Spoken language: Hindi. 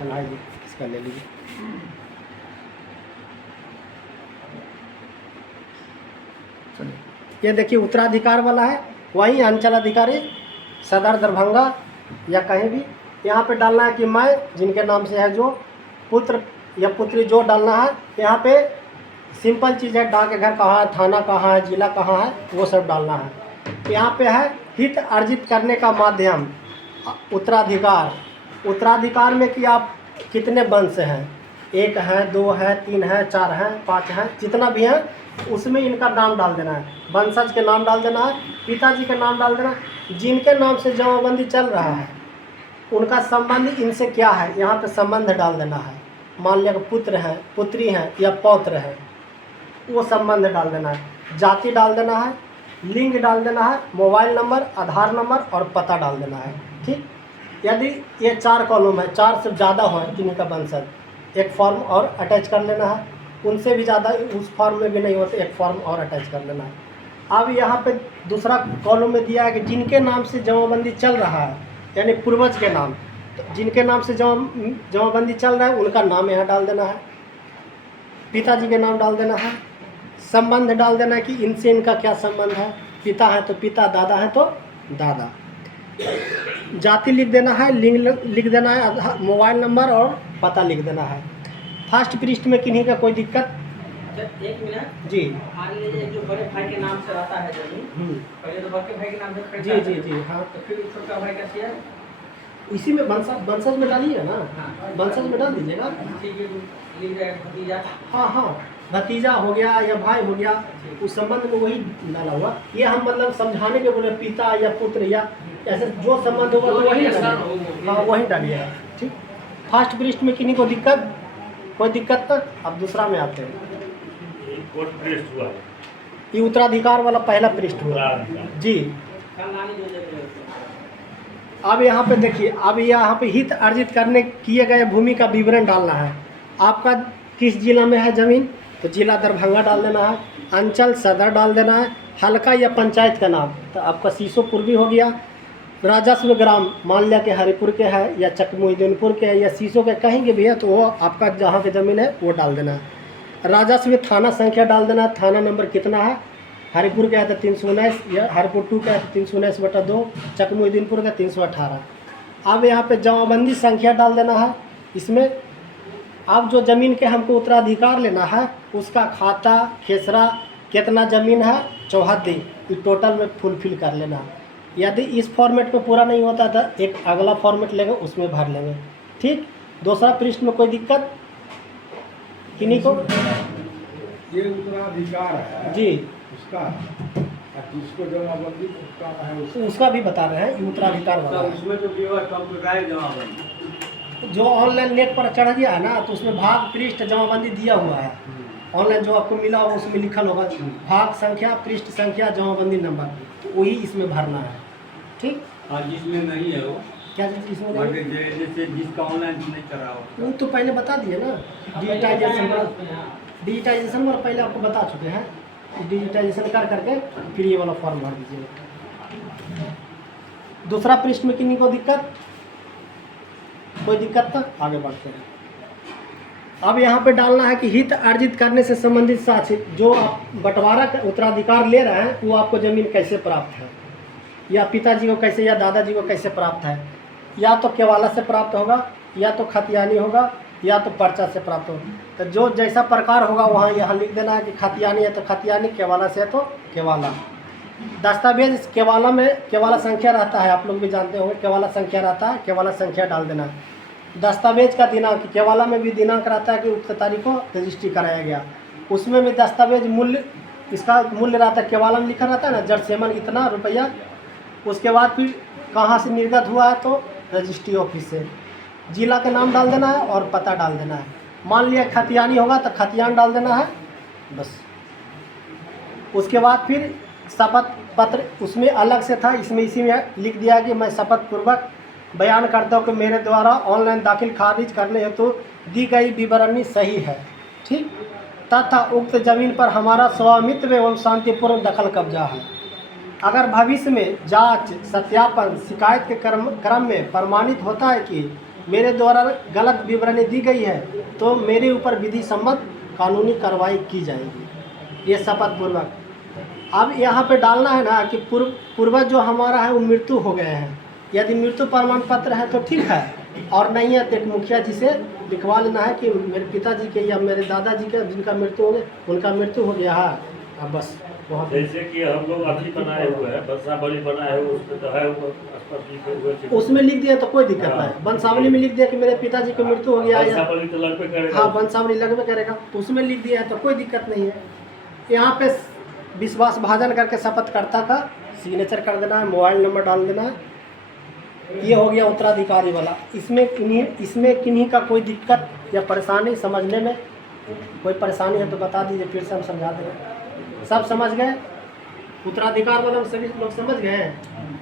बनाइए, इसका ले लीजिए। ये देखिए उत्तराधिकार वाला है, वहीं अंचल अधिकारी सदर दरभंगा या कहीं भी यहाँ पे डालना है कि मैं जिनके नाम से है जो पुत्र या पुत्री जो डालना है। यहाँ पे सिंपल चीज़ है, डाकघर कहाँ है, थाना कहाँ है, जिला कहाँ है, वो सब डालना है। यहाँ पे है हित अर्जित करने का माध्यम उत्तराधिकार। उत्तराधिकार में कि आप कितने वंश हैं, 1 है, 2 है, 3 है, 4 है, 5 है, जितना भी है उसमें इनका नाम डाल देना है, वंशज के नाम डाल देना है, पिताजी का नाम डाल देना है। जिनके नाम से जमाबंदी चल रहा है उनका संबंध इनसे क्या है, यहाँ पे संबंध डाल देना है। मान लिया कि पुत्र है, पुत्री है या पौत्र है, वो संबंध डाल देना है। जाति डाल देना है, लिंग डाल देना है, मोबाइल नंबर, आधार नंबर और पता डाल देना है। ठीक, यदि ये 4 कॉलम है, 4 से ज़्यादा हो किन्हीं का वंशज, एक फॉर्म और अटैच कर लेना है। उनसे भी ज़्यादा उस फॉर्म में भी नहीं होते, एक फॉर्म और अटैच कर लेना है। अब यहाँ पे दूसरा कॉलम में दिया है कि जिनके नाम से जमाबंदी चल रहा है, यानी पूर्वज के नाम, तो जिनके नाम से जमाबंदी चल रहा है उनका नाम यहाँ डाल देना है, पिताजी के नाम डाल देना है, संबंध डाल देना है कि इनसे इनका क्या संबंध है, पिता है तो पिता, दादा है तो दादा। जाति लिख देना है, लिंग लिख देना है, मोबाइल नंबर और पता लिख देना है। फर्स्ट पृष्ठ में किन्हीं का कोई दिक्कत? 1 मिनट जी, मान लीजिए जो बड़े भाई के नाम से रहता है जमीन, पहले तो बड़े भाई के नाम से खरीदता जी है, जी जी हाँ, तो फिर छोटा भाई का शेयर इसी में वंशज में डालिए ना, वंशज में डाल दीजिएगा। ठीक है, लिख जाएगा भतीजा। हाँ हाँ, भतीजा हो गया या भाई हो गया, उस संबंध में वही डाला हुआ। ये हम मतलब समझाने के बोले, पिता या पुत्र या ऐसे जो संबंध होगा तो वही डालिए। हाँ वही डालिएगा। ठीक, फर्स्ट पृष्ठ में किन्हीं को दिक्कत, कोई दिक्कत तक। अब दूसरा में आते हैं, ये उत्तराधिकार वाला पहला पृष्ठ हुआ जी। खानदानी जो जगह है अब यहाँ पे देखिए, अब यहाँ पे हित अर्जित करने किए गए भूमि का विवरण डालना है। आपका किस जिला में है ज़मीन, तो जिला दरभंगा डाल देना है, अंचल सदर डाल देना है, हल्का या पंचायत का नाम, तो आपका सीसो पूर्वी हो गया। राजस्व ग्राम मान लिया कि हरिपुर के है या चकमुद्दीनपुर के है या सीसो के कहीं के भी है, तो वो आपका जहाँ की ज़मीन है वो डाल देना है। राजस्व थाना संख्या डाल देना है, थाना नंबर कितना है, हरिपुर का है तो 319 या हरिपुर 2 का है तो 319/2, चकमुद्दीनपुर का 318। अब यहाँ पे जमाबंदी संख्या डाल देना है। इसमें अब जो ज़मीन के हमको उत्तराधिकार लेना है उसका खाता खेसरा कितना ज़मीन है, चौहद्दी, ये टोटल में फुलफिल कर लेना। यदि इस फॉर्मेट पे पूरा नहीं होता था, एक अगला फॉर्मेट लेंगे उसमें भर लेंगे। ठीक, दूसरा पृष्ठ में कोई दिक्कत किन्हीं को? ये उत्तराधिकार है जी, उसका, जिसको जमाबंदी उसका है उसका भी बता रहे हैं, ये उत्तराधिकार वाला है। उसमें जो केवल कंप्यूटराइज जमाबंदी, जो ऑनलाइन नेट पर चढ़ गया है ना, तो उसमें भाग पृष्ठ जमाबंदी दिया हुआ है। ऑनलाइन जो आपको मिला होगा उसमें लिखल होगा भाग संख्या, पृष्ठ संख्या, जमाबंदी नंबर, तो वही इसमें भरना है। ठीक, हाँ जिसमें नहीं है वो, क्या चीज़ इसमें नहीं? जैसे जिसका ऑनलाइन नहीं चला हो, वो तो पहले बता दिए ना, डिजिटाइजेशन वाला, डिजिटाइजेशन वाला पहले आपको बता चुके हैं। डिजिटाइजेशन कर करके फिर ये वाला फॉर्म भर दीजिएगा। दूसरा पृष्ठ में किन्हीं को दिक्कत, कोई दिक्कत था? आगे बढ़ते हैं। अब यहाँ पे डालना है कि हित अर्जित करने से संबंधित साक्ष्य, जो आप बंटवारा का उत्तराधिकार ले रहे हैं वो आपको ज़मीन कैसे प्राप्त है, या पिताजी को कैसे या दादाजी को कैसे प्राप्त है। या तो केवाला से प्राप्त होगा, या तो खतियानी होगा, या तो पर्चा से प्राप्त होगा। तो जो जैसा प्रकार होगा वहाँ यहाँ लिख देना है कि खतियानी है तो खतियानी, केवाला से है तो केवाला। दस्तावेज केवाला में केवाला संख्या रहता है, आप लोग भी जानते होंगे केवाला संख्या रहता है, केवाला संख्या डाल देना है। दस्तावेज का दिनांक, केवाला में भी दिनांक रहता है कि उक्त तारीख को रजिस्ट्री कराया गया, उसमें भी दस्तावेज मूल्य, इसका मूल्य रहता है, केवाला में लिखा रहता है ना जरसेमन इतना रुपया। उसके बाद फिर कहाँ से निर्गत हुआ है तो रजिस्ट्री ऑफिस से। जिला का नाम डाल देना है और पता डाल देना है। मान लिया खतियानी होगा तो खतियान डाल देना है बस। उसके बाद फिर शपथ पत्र, उसमें अलग से था, इसमें इसी में लिख दिया कि मैं शपथ पूर्वक बयान करता हूँ कि मेरे द्वारा ऑनलाइन दाखिल खारिज करने हेतु दी गई विवरणी सही है। ठीक, तथा उक्त जमीन पर हमारा स्वामित्व एवं शांतिपूर्ण दखल कब्जा है। अगर भविष्य में जांच, सत्यापन, शिकायत के क्रम में प्रमाणित होता है कि मेरे द्वारा गलत विवरणी दी गई है तो मेरे ऊपर विधि सम्मत कानूनी कार्रवाई की जाएगी, ये शपथ पूर्वक। अब यहाँ पे डालना है ना कि पूर्वज जो हमारा है वो मृत्यु हो गए हैं। यदि मृत्यु प्रमाण पत्र है तो ठीक है, और नहीं है तो एक मुखिया जी से लिखवा लेना है कि मेरे पिताजी के या मेरे दादाजी के जिनका मृत्यु हो गया उनका मृत्यु हो गया है। अब बस वहाँ जैसे कि हम लोग अभी बनाए हुए हैं, वंशावली बनाए हुए, उसमें तो है स्पष्ट लिखे हुए थे। उसमें लिख दिया तो कोई दिक्कत नहीं। वंशावली में लिख दिया कि मेरे पिताजी की मृत्यु हो गया है, वंशावली तो लगभग करेगा। हाँ वंशावली लगभग करेगा, तो उसमें लिख दिया है तो कोई दिक्कत नहीं है। यहाँ पे विश्वास भाजन करके शपथकर्ता का सिग्नेचर कर देना है, मोबाइल नंबर डाल देना है। ये हो गया उत्तराधिकारी वाला। इसमें किन्हीं का कोई दिक्कत या परेशानी समझने में कोई परेशानी है तो बता दीजिए, फिर से हम समझा देंगे। सब समझ गए? उत्तराधिकार वाला सभी लोग समझ गए हैं?